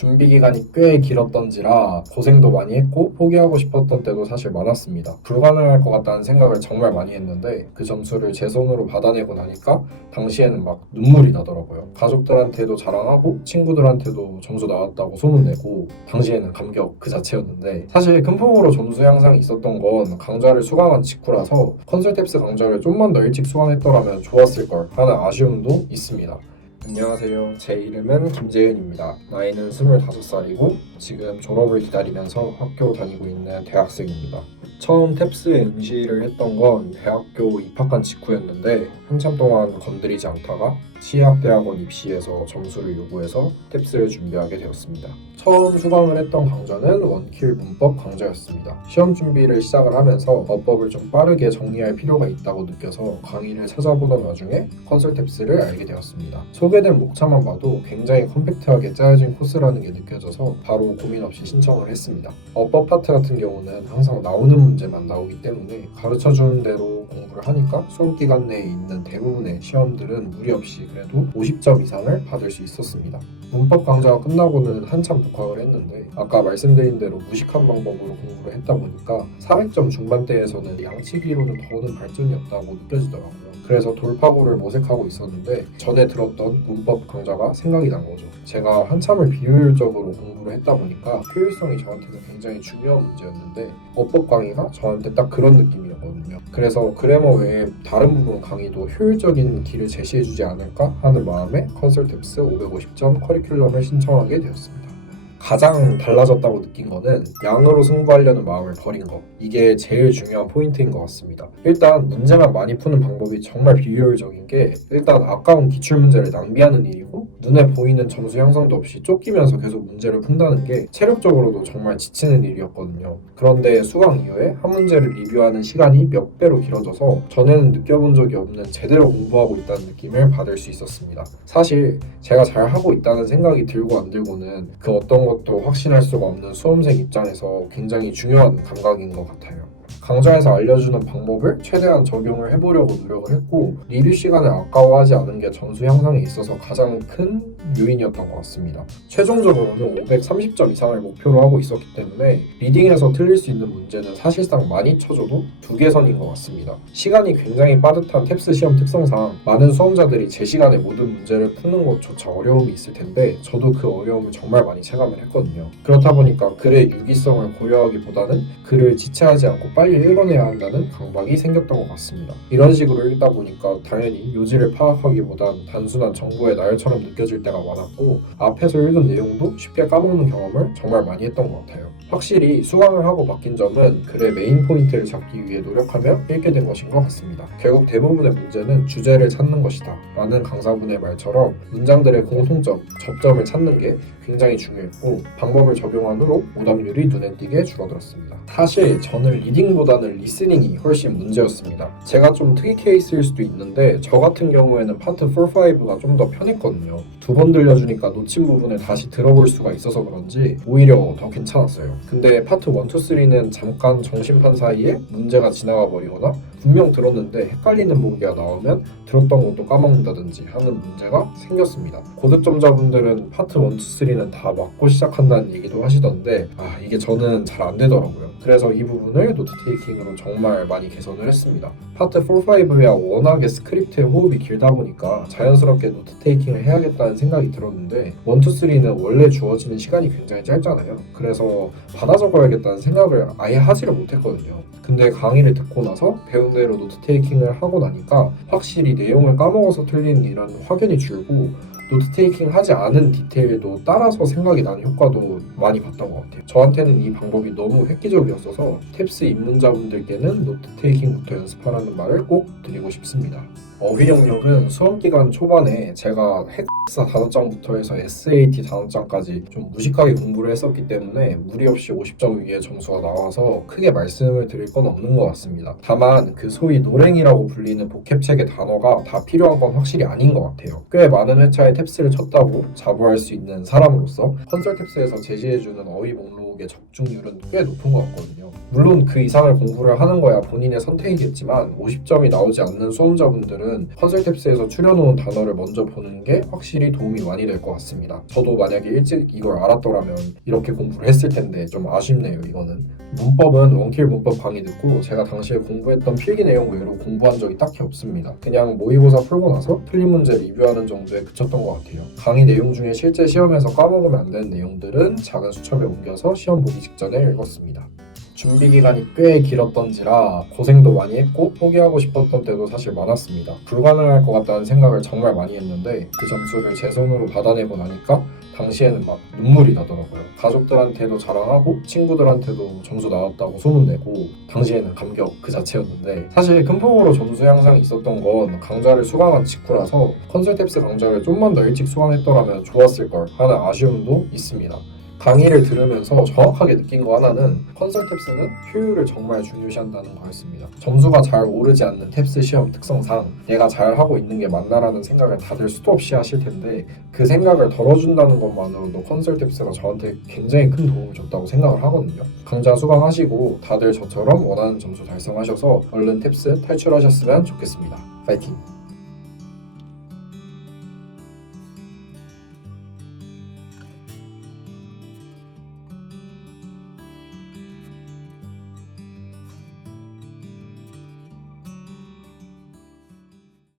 준비 기간이 꽤 길었던지라 고생도 많이 했고 포기하고 싶었던 때도 사실 많았습니다. 불가능할 것 같다는 생각을 정말 많이 했는데 그 점수를 제 손으로 받아내고 나니까 당시에는 막 눈물이 나더라고요. 가족들한테도 자랑하고 친구들한테도 점수 나왔다고 소문내고 당시에는 감격 그 자체였는데 사실 큰 폭으로 점수 향상이 있었던 건 강좌를 수강한 직후라서 컨설탭스 강좌를 좀만 더 일찍 수강했더라면 좋았을 걸 하는 아쉬움도 있습니다. 안녕하세요. 제 이름은 김재윤입니다. 나이는 25살이고 지금 졸업을 기다리면서 학교 다니고 있는 대학생입니다. 처음 탭스에 응시를 했던 건 대학교 입학한 직후였는데 한참 동안 건드리지 않다가 치의학대학원 입시에서 점수를 요구해서 탭스를 준비하게 되었습니다. 처음 수강을 했던 강좌는 원킬 문법 강좌였습니다. 시험 준비를 시작을 하면서 어법을 좀 빠르게 정리할 필요가 있다고 느껴서 강의를 찾아보던 와중에 컨설탭스를 알게 되었습니다. 소 개된 목차만 봐도 굉장히 컴팩트하게 짜여진 코스라는 게 느껴져서 바로 고민 없이 신청을 했습니다. 어법 파트 같은 경우는 항상 나오는 문제만 나오기 때문에 가르쳐 주는 대로 공부를 하니까 수업 기간 내에 있는 대부분의 시험들은 무리 없이 그래도 50점 이상을 받을 수 있었습니다. 문법 강좌가 끝나고는 한참 독학을 했는데 아까 말씀드린 대로 무식한 방법으로 공부를 했다 보니까 400점 중반대에서는 양치기로는 더는 발전이 없다고 느껴지더라고요. 그래서 돌파구를 모색하고 있었는데 전에 들었던 문법 강좌가 생각이 난 거죠. 제가 한참을 비효율적으로 공부를 했다 보니까 효율성이 저한테는 굉장히 중요한 문제였는데 어법 강의가 저한테 딱 그런 느낌이었거든요. 그래서 그래머 외에 다른 부분 강의도 효율적인 길을 제시해주지 않을까 하는 마음에 컨설탭스 550점 커리큘럼을 신청하게 되었습니다. 가장 달라졌다고 느낀 거는 양으로 승부하려는 마음을 버린 거. 이게 제일 중요한 포인트인 것 같습니다. 일단 문제만 많이 푸는 방법이 정말 비효율적인 게 일단 아까운 기출문제를 낭비하는 일이고 눈에 보이는 점수 향상도 없이 쫓기면서 계속 문제를 푼다는 게 체력적으로도 정말 지치는 일이었거든요. 그런데 수강 이후에 한 문제를 리뷰하는 시간이 몇 배로 길어져서 전에는 느껴본 적이 없는 제대로 공부하고 있다는 느낌을 받을 수 있었습니다. 사실 제가 잘 하고 있다는 생각이 들고 안 들고는 그 어떤 것도 확신할 수가 없는 수험생 입장에서 굉장히 중요한 감각인 것 같아요. 강좌에서 알려주는 방법을 최대한 적용을 해보려고 노력을 했고 리뷰 시간을 아까워하지 않은 게 점수 향상에 있어서 가장 큰 요인이었던 것 같습니다. 최종적으로는 530점 이상을 목표로 하고 있었기 때문에 리딩에서 틀릴 수 있는 문제는 사실상 많이 쳐줘도 두 개 선인 것 같습니다. 시간이 굉장히 빠듯한 탭스 시험 특성상 많은 수험자들이 제 시간에 모든 문제를 푸는 것조차 어려움이 있을 텐데 저도 그 어려움을 정말 많이 체감을 했거든요. 그렇다 보니까 글의 유기성을 고려하기보다는 글을 지체하지 않고 빨리 읽어내야 한다는 강박이 생겼던 것 같습니다. 이런 식으로 읽다 보니까 당연히 요지를 파악하기보단 단순한 정보의 나열처럼 느껴질 때가 많았고 앞에서 읽은 내용도 쉽게 까먹는 경험을 정말 많이 했던 것 같아요. 확실히 수강을 하고 바뀐 점은 글의 메인 포인트를 잡기 위해 노력하며 읽게 된 것인 것 같습니다. 결국 대부분의 문제는 주제를 찾는 것이다. 라는 강사분의 말처럼 문장들의 공통점, 접점을 찾는 게 굉장히 중요했고 방법을 적용한 후로 오답률이 눈에 띄게 줄어들었습니다. 사실 저는 리딩 보다는 리스닝이 훨씬 문제였습니다. 제가 좀 특이 케이스일 수도 있는데 저 같은 경우에는 파트 4, 5가 좀 더 편했거든요. 두 번 들려주니까 놓친 부분을 다시 들어볼 수가 있어서 그런지 오히려 더 괜찮았어요. 근데 파트 1, 2, 3는 잠깐 정신판 사이에 문제가 지나가 버리거나 분명 들었는데 헷갈리는 보기가 나오면 들었던 것도 까먹는다든지 하는 문제가 생겼습니다. 고득점자분들은 파트 1, 2, 3는 다 맞고 시작한다는 얘기도 하시던데 아 이게 저는 잘 안 되더라고요. 그래서 이 부분을 노트 테이킹으로 정말 많이 개선을 했습니다. 파트 4, 5야 워낙에 스크립트의 호흡이 길다 보니까 자연스럽게 노트 테이킹을 해야겠다는 생각이 들었는데 1, 2, 3는 원래 주어지는 시간이 굉장히 짧잖아요. 그래서 받아 적어야겠다는 생각을 아예 하지를 못했거든요. 근데 강의를 듣고 나서 배운 대로 노트 테이킹을 하고 나니까 확실히 내용을 까먹어서 틀리는 이런 확연히 줄고 노트 테이킹 하지 않은 디테일도 따라서 생각이 나는 효과도 많이 봤던 것 같아요. 저한테는 이 방법이 너무 획기적이었어서 탭스 입문자분들께는 노트 테이킹부터 연습하라는 말을 꼭 드리고 싶습니다. 어휘 영역은 수험 기간 초반에 제가 핵사 단어장부터 해서 SAT 단어장까지 좀 무식하게 공부를 했었기 때문에 무리 없이 50점 위에 점수가 나와서 크게 말씀을 드릴 건 없는 것 같습니다. 다만 그 소위 노랭이라고 불리는 복합책의 단어가 다 필요한 건 확실히 아닌 것 같아요. 꽤 많은 회차에 탭스를 쳤다고 자부할 수 있는 사람으로서 컨설 탭스에서 제시해주는 어휘 목록의 적중률은 꽤 높은 것 같거든요. 물론 그 이상을 공부를 하는 거야 본인의 선택이겠지만 50점이 나오지 않는 수험자분들은 분들은 컨설탭스에서 추려놓은 단어를 먼저 보는 게 확실히 도움이 많이 될 것 같습니다. 저도 만약에 일찍 이걸 알았더라면 이렇게 공부를 했을 텐데 좀 아쉽네요, 이거는. 문법은 원킬 문법 강의 듣고 제가 당시에 공부했던 필기 내용 외로 공부한 적이 딱히 없습니다. 그냥 모의고사 풀고 나서 틀린 문제 리뷰하는 정도에 그쳤던 것 같아요. 강의 내용 중에 실제 시험에서 까먹으면 안 되는 내용들은 작은 수첩에 옮겨서 시험 보기 직전에 읽었습니다. 준비 기간이 꽤 길었던지라 고생도 많이 했고 포기하고 싶었던 때도 사실 많았습니다. 불가능할 것 같다는 생각을 정말 많이 했는데 그 점수를 제 손으로 받아내고 나니까 당시에는 막 눈물이 나더라고요. 가족들한테도 자랑하고 친구들한테도 점수 나왔다고 소문내고 당시에는 감격 그 자체였는데 사실 큰 폭으로 점수 향상이 있었던 건 강좌를 수강한 직후라서 컨설탭스 강좌를 좀만 더 일찍 수강했더라면 좋았을 걸 하는 아쉬움도 있습니다. 강의를 들으면서 정확하게 느낀 거 하나는 컨설 탭스는 효율을 정말 중요시한다는 거였습니다. 점수가 잘 오르지 않는 탭스 시험 특성상 내가 잘 하고 있는 게 맞나라는 생각을 다들 수도 없이 하실 텐데 그 생각을 덜어준다는 것만으로도 컨설 탭스가 저한테 굉장히 큰 도움을 줬다고 생각을 하거든요. 강좌 수강하시고 다들 저처럼 원하는 점수 달성하셔서 얼른 탭스 탈출하셨으면 좋겠습니다. 파이팅!